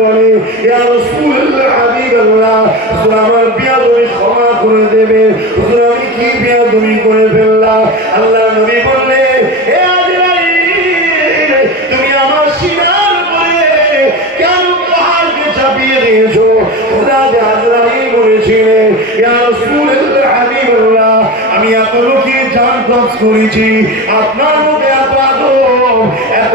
বলে আমার বিয়া তুমি ক্ষমা করে দেবে আমি কি বিয়া তুমি করে ফেললা আল্লাহ নবী বললে তুমি আমার সিনার করে কেন পাহাড়কে চাপিয়ে দিয়েছো খোদা যে আজরাই বলেছিলে আমি এত লোকে জান করেছি আপনার মধ্যে এত আদর এত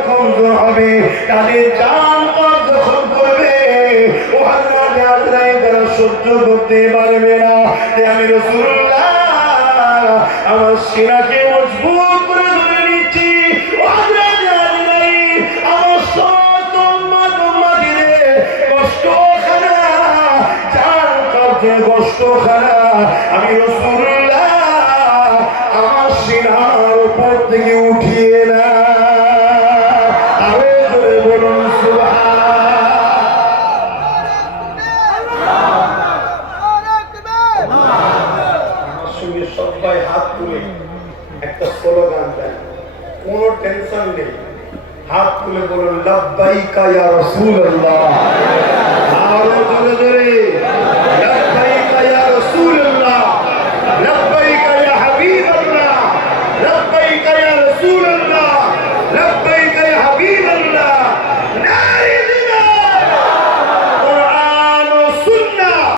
যখন জোর হবে তাদের জান পথ যখন করবে ও আল্লাহ আল্লাহ তারা সহ্য করতে পারবে না আমি আমার সিরাকে মজবুত করে ধরে নিচ্ছি আমি আমার সিনার উপর থেকে উঠিয়ে কোনো টেনশন নেই হাত তুলে বলুন লাভবাইকা ইয়া রাসূলুল্লাহ